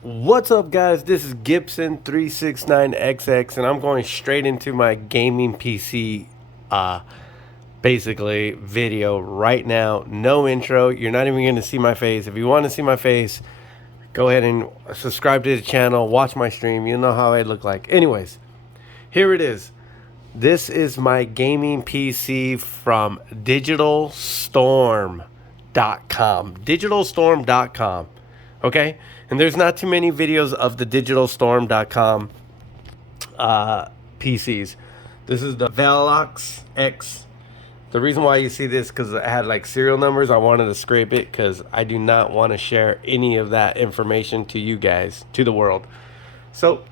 What's up, guys? This is Gibson 369XX, and I'm going straight into my gaming PC basically video right now. No intro. You're not even going to see my face. If you want to see my face, go ahead and subscribe to the channel, watch my stream. You know how I look like. Anyways, here it is. This is my gaming PC from digitalstorm.com. digitalstorm.com. Okay, and there's not too many videos of the digitalstorm.com PCs. This is the Velox X. The reason why you see this because it had like serial numbers. I wanted to scrape it because I do not want to share any of that information to you guys, to the world. So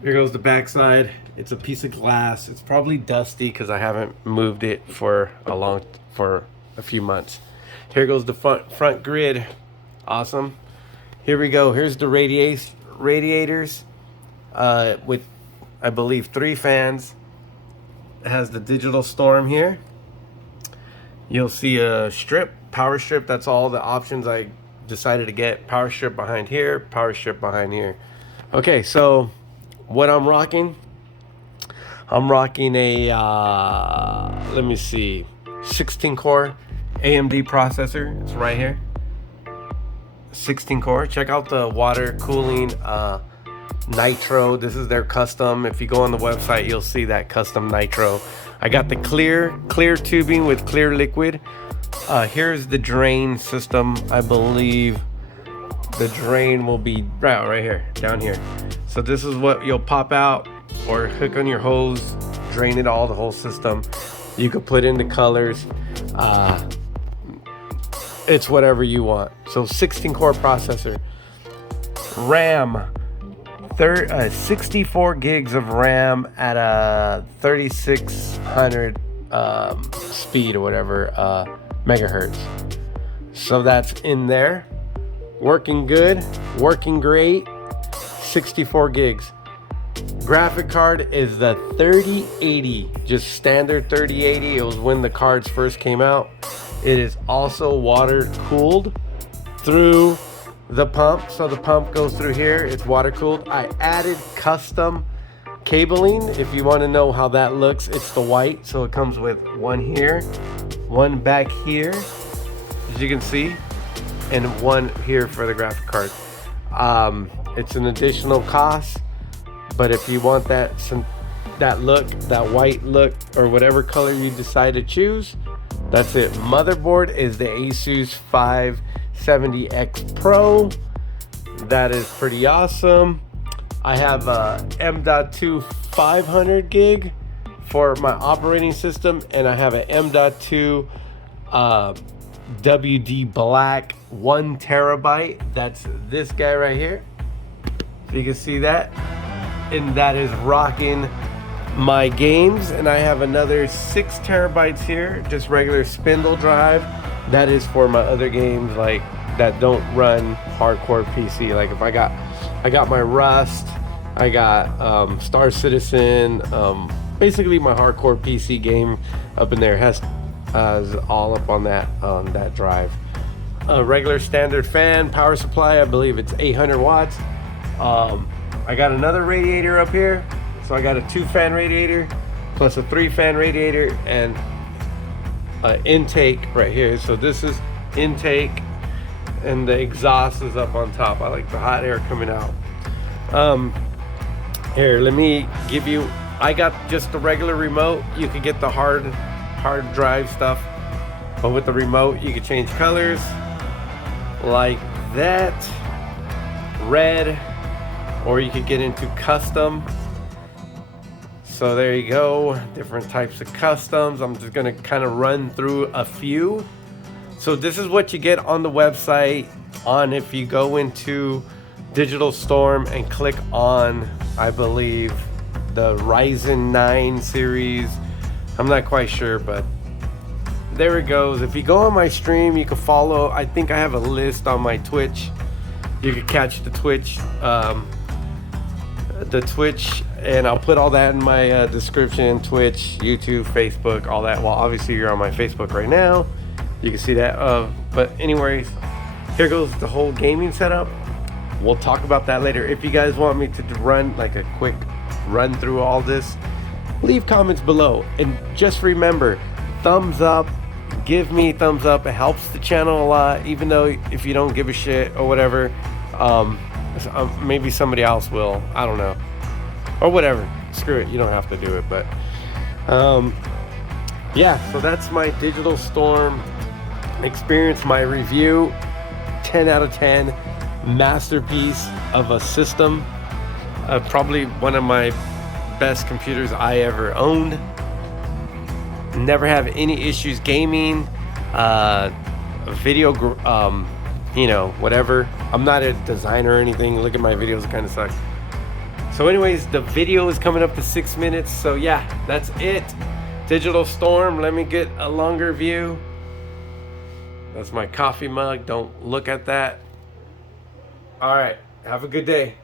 here goes the backside. It's a piece of glass. It's probably dusty because I haven't moved it for a few months. Here goes the front grid. Awesome. Here we go. Here's the radiators with, I believe, 3 fans. It has the digital storm here. You'll see a power strip. That's all the options I decided to get. Power strip behind here, power strip behind here. Okay, so what I'm rocking a, let me see, 16 core AMD processor. It's right here. 16 core. Check out the water cooling nitro. This is their custom. If you go on the website, you'll see that custom nitro. I got the clear tubing with clear liquid. Here's the drain system. I believe the drain will be right here, down here. So this is what you'll pop out or hook on your hose, drain it all, the whole system. You could put in the colors. It's whatever you want. So 16 core processor, RAM, 64 gigs of RAM at a 3600 speed or whatever megahertz. So that's in there, working good, working great. 64 gigs. Graphic card is the 3080, just standard 3080. It was when the cards first came out. It is also water cooled through the pump. So the pump goes through here. It's water cooled. I added custom cabling. If you want to know how that looks, it's the white. So it comes with one here, one back here, as you can see, and one here for the graphic card. It's an additional cost, but if you want that look, that white look, or whatever color you decide to choose, that's it. Motherboard is the Asus 570X Pro. That is pretty awesome. I have a M.2 500 gig for my operating system, and I have an M.2 WD Black 1 terabyte. That's this guy right here. So you can see that, and that is rocking my games. And I have another 6 terabytes here, just regular spindle drive. That is for my other games, like that don't run hardcore PC. Like if I got my Rust, I got Star Citizen, basically my hardcore PC game up in there has all up on that drive. A regular standard fan, power supply, I believe it's 800 watts. I got another radiator up here. So I got a 2-fan radiator plus a 3-fan radiator and intake right here. So this is intake, and the exhaust is up on top. I like the hot air coming out. Here, let me give you, I got just the regular remote. You could get the hard drive stuff, but with the remote you can change colors like that, red, or you could get into custom. So there you go, different types of customs. I'm just gonna kind of run through a few. So this is what you get on the website. If you go into Digital Storm and click on, I believe, the Ryzen 9 series. I'm not quite sure, but there it goes. If you go on my stream, you can follow. I think I have a list on my Twitch. You can catch the Twitch, and I'll put all that in my description. Twitch, YouTube, Facebook, all that. Well, obviously you're on my Facebook right now, you can see that. But anyways, here goes the whole gaming setup. We'll talk about that later. If you guys want me to run like a quick run through all this, leave comments below. And just remember, thumbs up, give me thumbs up. It helps the channel a lot, even though if you don't give a shit or whatever, maybe somebody else will, I don't know, or whatever. Screw it, you don't have to do it. But yeah, so that's my digital Storm experience, my review. 10 out of 10, masterpiece of a system. Probably one of my best computers I ever owned. Never have any issues gaming, video, you know, whatever. I'm not a designer or anything. Look at my videos, it kind of suck. So anyways, the video is coming up to 6 minutes. So yeah, that's it. Digital Storm. Let me get a longer view. That's my coffee mug. Don't look at that. All right. Have a good day.